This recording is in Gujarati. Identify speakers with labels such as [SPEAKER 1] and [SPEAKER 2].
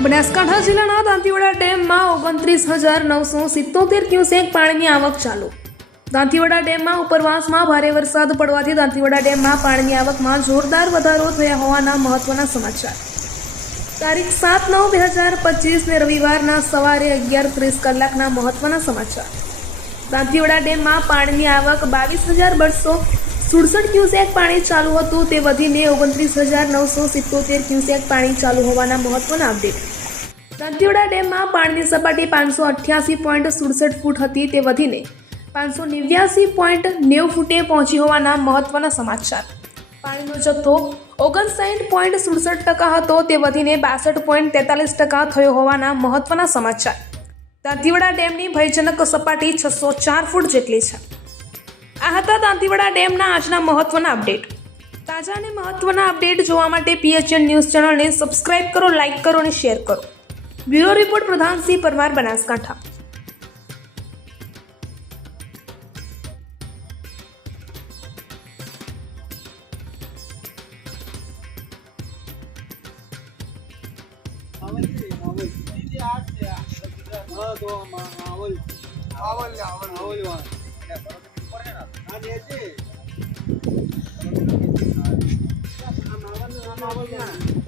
[SPEAKER 1] બનાસકાંઠા જિલ્લાના દાંતીવાડા ડેમમાં ઓગણત્રીસ હજાર નવસો સિત્તોતેર ક્યુસેક પાણીની આવક ચાલુ. દાંતીવાડા ડેમમાં ઉપરવાસમાં ભારે વરસાદ પડવાથી દાંતીવાડા ડેમમાં પાણીની આવકમાં જોરદાર વધારો થયા હોવાના મહત્વના સમાચાર. તારીખ સાત નવ બે હજાર પચીસને રવિવારના સવારે અગિયાર ત્રીસ કલાકના મહત્વના સમાચાર. દાંતીવાડા ડેમમાં પાણીની આવક બાવીસ હજાર બસો સુડસઠ ક્યુસેક પાણી ચાલુ હતું. તે વધીને ઓગણત્રીસ હજાર નવસો સિત્તોતેર ક્યુસેક પાણી ચાલુ હોવાના મહત્વના અપડેટ. દાંતીવાડા ડેમમાં પાણીની સપાટી પાંચસો અઠ્યાસી પોઈન્ટ સુડસઠ ફૂટ હતી. તે વધીને પાંચસો નેવ્યાસી પોઈન્ટ નેવું ફૂટે પહોંચી હોવાના મહત્વના સમાચાર. પાણીનો જથ્થો ઓગણસાઠ પોઈન્ટ સુડસઠ ટકા હતો. તે વધીને બાસઠ પોઈન્ટ તેતાલીસ ટકા થયો હોવાના મહત્વના સમાચાર. દાંતીવાડા ડેમની ભયજનક સપાટી છસો ચાર ફૂટ જેટલી છે. આ હતા દાંતીવાડા ડેમના આજના મહત્વના અપડેટ. તાજા અને મહત્વના અપડેટ જોવા માટે પીએચએન ન્યૂઝ ચેનલને સબસ્ક્રાઇબ કરો, લાઇક કરો અને શેર કરો. Bureau report Pradhansinh Parmar Banaskantha.